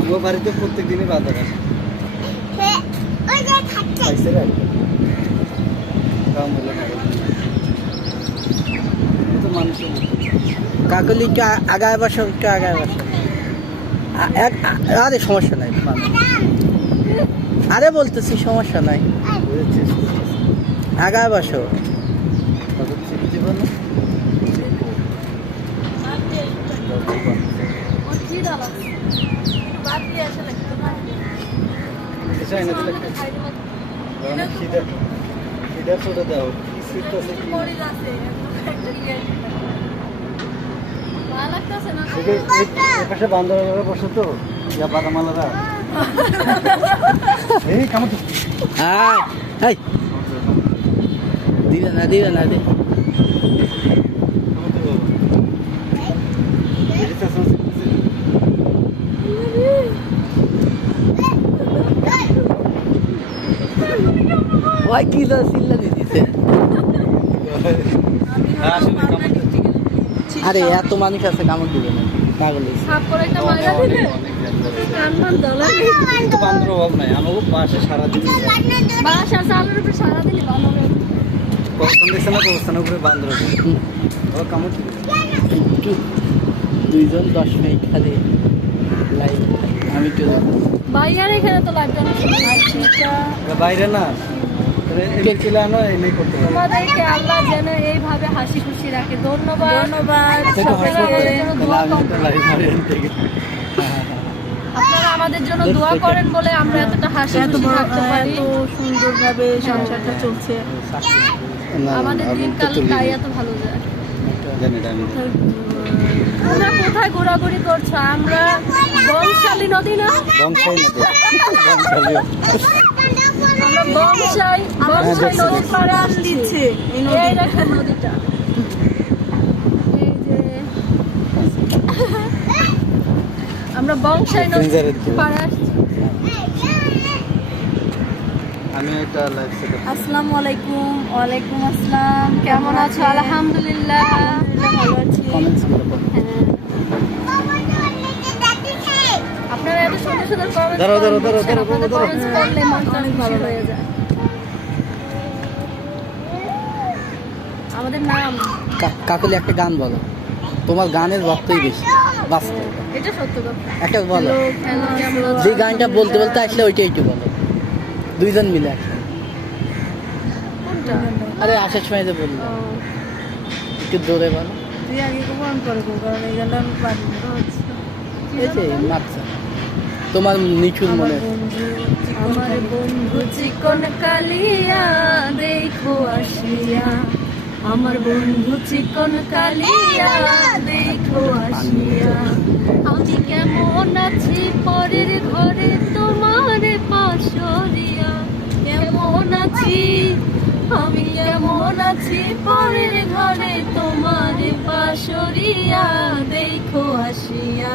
আমার বাড়িতে প্রত্যেক দিনই বাজার আসে। কাকলি আগায় বসো একটু আগায় বসো। এক- আরে সমস্যা নাই আরে বলতেছি সমস্যা নাই? আগায় বসো। ছোটো দাও কি শীত আছে কি এদিকে- এ- ইয়া হ্যাঁ কি চিল্লা দিছে হ্যাঁ, আসলে কামড় দিবো। আরে এত মানুষ আছে কামড় দিবে না। পাগল সারাদিন কবস্থান দেখছে না? কবস্থানের উপরে বান্দর ও কামড়। একটু দুইজন দশ মিনিট খালি লাইভ আমি এখানে তো লাগবে না বাইরে না। তোমাদেরকে আল্লাহ যেন এইভাবে হাসি খুশি রাখে। ধন্যবাদ। আপনারা আমাদের জন্য দোয়া করেন। বলে আমরা এতটা হাসি খুশি থাকতে পারি। সুন্দরভাবে সংসারটা চলছে। আমাদের দিনকাল তাই। এত ভালো যায়। তোমরা কোথায় ঘোরাঘুরি করছ? আমরা বংশালী নদী না। বংশালী। আমরা বংশাই বংশাই নদীর পাড়ে আসছি। এই এই নদীটা। আমরা বংশাই নদীর পাড়ে আসছি। আমি একটা লাইভ সেট আসসালামু আলাইকুম। ওয়ালাইকুম আসসালাম। কেমন আছো? আলহামদুলিল্লাহ। ভালো আছি। সুন্দর কমেন্ট করলে অনেক ভালো হয়ে যায়। আমাদের নাম। কাকলি একটা গান বলো। তোমার গানের রক্তই বেশি বাস্তব। এটা সত্য কথা। একটা বলো। যে গানটা বলতে বলতে আসলে ওইটা একটু বলো। দুইজন মিলে। কোনটা? আরে আসার সময় যে বলল। একটু দৌড়ে বলো। তুই আগে কখন করে কারণ এই গানটা আমি পারি না। এই যে মাপসা তোমার নিচুর মনে। আমার বন্ধু চিকন কালিয়া, দেখো আমার বন্ধু চিকন কালিয়া, দেখো আসিয়া। আমি কেমন আছি পরের ঘরে তোমার পাশরিয়া কেমন আছি? আমি কেমন আছি পরের ঘরে তোমার পাশরিয়া দেখো আসিয়া।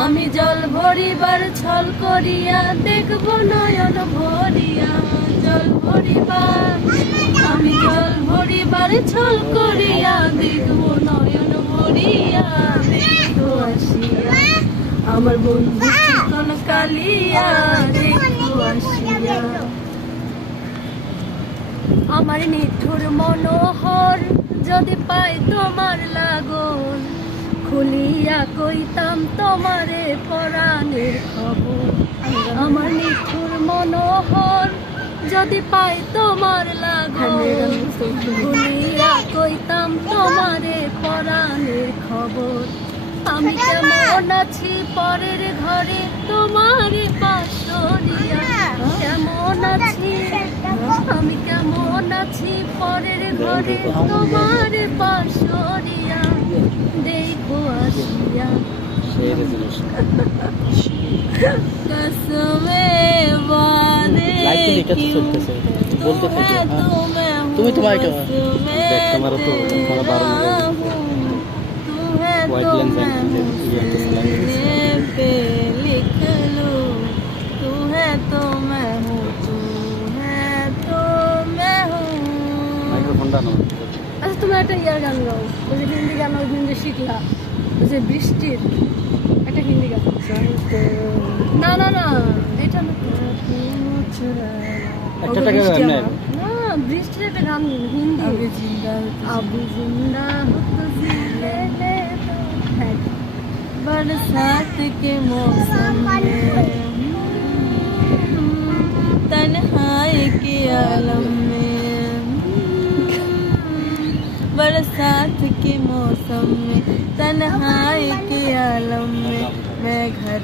আমি জল ভরিবার ছল করিয়া দেখব নয়ন ভরিয়া। জল ভরিবার, আমি জল ভরিবার ছল করিয়া দেখব নয়ন ভরিয়া। দেখো আসিয়া, আমার বন্ধু চিকন কালিয়া, দেখো আসিয়া। আমার নিঠুর মনোহর, যদি পাই তোমার লাগন খুলিয়া কইতাম তোমারে পরাণের খবর। আমার নিঠুর মনোহর যদি পাই তোমার লাগন খুলিয়া কইতাম তোমারে পরাণের খবর। আমি কেমন আছি পরের ঘরে তোমার পাশরিয়া কেমন আছি? আমি কেমন আছি পরের ঘরে তোমার পাশরিয়া দেখব আসিয়া সেই রেজুলেশন কসমে বানে কি বলতে থাকো তুমি তোমার ওই যে হিন্দি গান ওই দিন যে শিখলা ওই যে বৃষ্টির একটা হিন্দি গান না না না এটা না একটা টাকা এমনি না বৃষ্টির একটা গান হিন্দি अभी जिंदा अब जिंदा हो तो जी ले ले तो है बरसात के मौसम में तन्हाई के आलम में बरसात के मौसम में तन्हाई के आलम में मैं घर